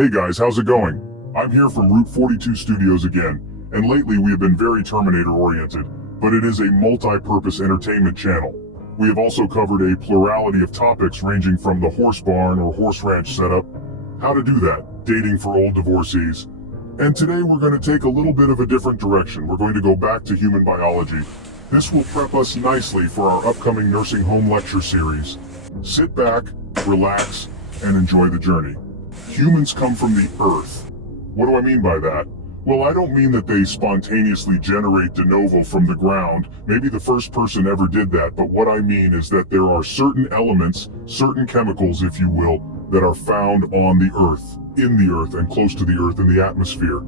Hey guys, how's it going? I'm here from Route 42 Studios again, and lately we have been very Terminator-oriented, but it is a multi-purpose entertainment channel. We have also covered a plurality of topics ranging from the horse barn or horse ranch setup, how to do that, dating for old divorcees, and today we're going to take a little bit of a different direction. We're going to go back to human biology. This will prep us nicely for our upcoming nursing home lecture series. Sit back, relax, and enjoy the journey. Humans come from the earth. What do I mean by that? Well, I don't mean that they spontaneously generate de novo from the ground. Maybe the first person ever did that, but what I mean is that there are certain elements, certain chemicals, if you will, that are found on the earth, in the earth, and close to the earth in the atmosphere.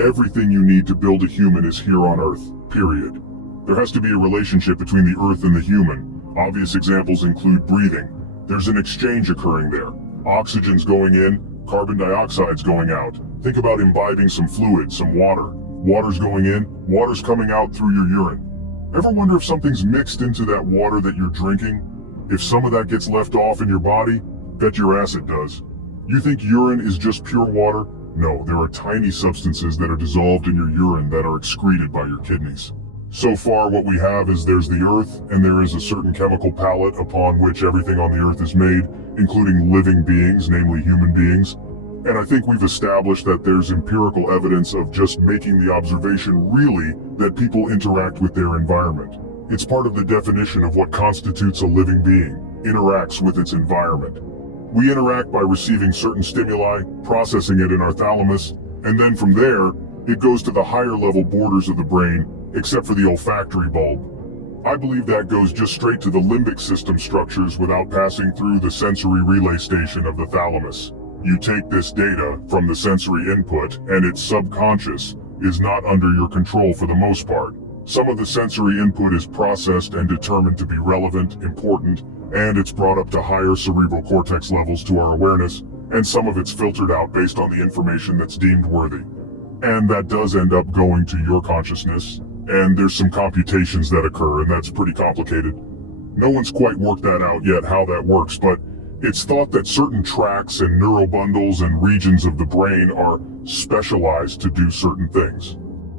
Everything you need to build a human is here on earth, period. There has to be a relationship between the earth and the human. Obvious examples include breathing. There's an exchange occurring there. Oxygen's going in, carbon dioxide's going out. Think about imbibing some fluid, some water. Water's going in, water's coming out through your urine. Ever wonder if something's mixed into that water that you're drinking? If some of that gets left off in your body? Bet your ass it does. You think urine is just pure water? No, there are tiny substances that are dissolved in your urine that are excreted by your kidneys. So far what we have is there's the earth, and there is a certain chemical palette upon which everything on the earth is made, including living beings, namely human beings. And I think we've established that there's empirical evidence of just making the observation really that people interact with their environment. It's part of the definition of what constitutes a living being, interacts with its environment. We interact by receiving certain stimuli, processing it in our thalamus, and then from there, it goes to the higher level borders of the brain, except for the olfactory bulb. I believe that goes just straight to the limbic system structures without passing through the sensory relay station of the thalamus. You take this data from the sensory input, and its subconscious is not under your control for the most part. Some of the sensory input is processed and determined to be relevant, important, and it's brought up to higher cerebral cortex levels to our awareness, and some of it's filtered out based on the information that's deemed worthy. And that does end up going to your consciousness, and there's some computations that occur, and that's pretty complicated. No one's quite worked that out yet, how that works, but it's thought that certain tracts and neural bundles and regions of the brain are specialized to do certain things.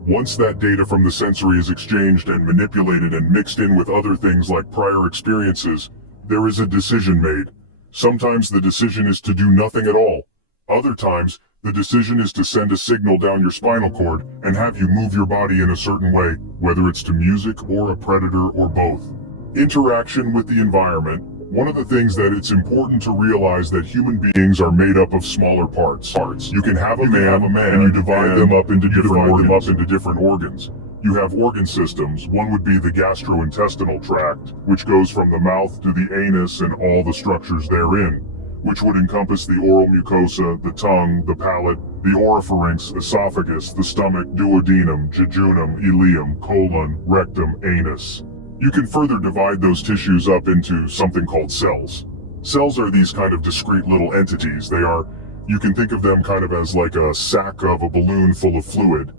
Once that data from the sensory is exchanged and manipulated and mixed in with other things like prior experiences, there is a decision made. Sometimes the decision is to do nothing at all. Other times, the decision is to send a signal down your spinal cord and have you move your body in a certain way, whether it's to music or a predator or both. Interaction with the environment. One of the things that it's important to realize that human beings are made up of smaller parts. You can have a man and you divide them up into different organs. You have organ systems. One would be the gastrointestinal tract, which goes from the mouth to the anus and all the structures therein, which would encompass the oral mucosa, the tongue, the palate, the oropharynx, esophagus, the stomach, duodenum, jejunum, ileum, colon, rectum, anus. You can further divide those tissues up into something called cells. Cells are these kind of discrete little entities. You can think of them kind of as like a sack of a balloon full of fluid,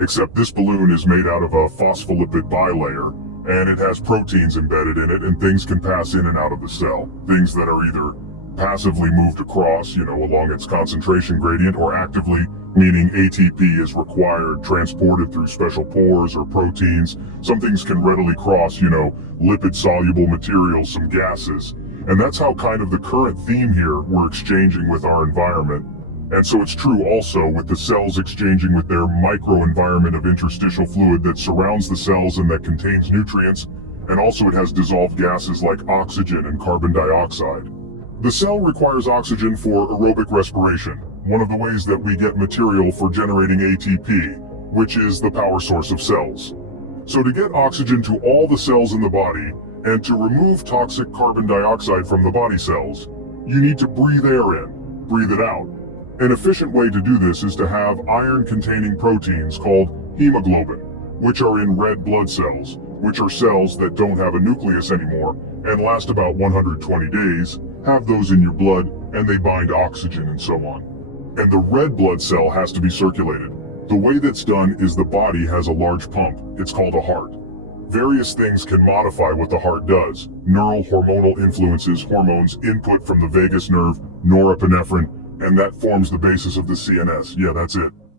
except this balloon is made out of a phospholipid bilayer, and it has proteins embedded in it, and things can pass in and out of the cell. Things that are either passively moved across, along its concentration gradient, or actively, meaning ATP is required, transported through special pores or proteins. Some things can readily cross, lipid-soluble materials, some gases. And that's how kind of the current theme here, we're exchanging with our environment. And so it's true also with the cells exchanging with their microenvironment of interstitial fluid that surrounds the cells and that contains nutrients, and also it has dissolved gases like oxygen and carbon dioxide. The cell requires oxygen for aerobic respiration, one of the ways that we get material for generating ATP, which is the power source of cells. So to get oxygen to all the cells in the body, and to remove toxic carbon dioxide from the body cells, you need to breathe air in, breathe it out. An efficient way to do this is to have iron-containing proteins called hemoglobin, which are in red blood cells, which are cells that don't have a nucleus anymore and last about 120 days, have those in your blood, and they bind oxygen and so on. And the red blood cell has to be circulated. The way that's done is the body has a large pump. It's called a heart. Various things can modify what the heart does. Neural hormonal influences, hormones, input from the vagus nerve, norepinephrine, and that forms the basis of the CNS. Yeah, that's it.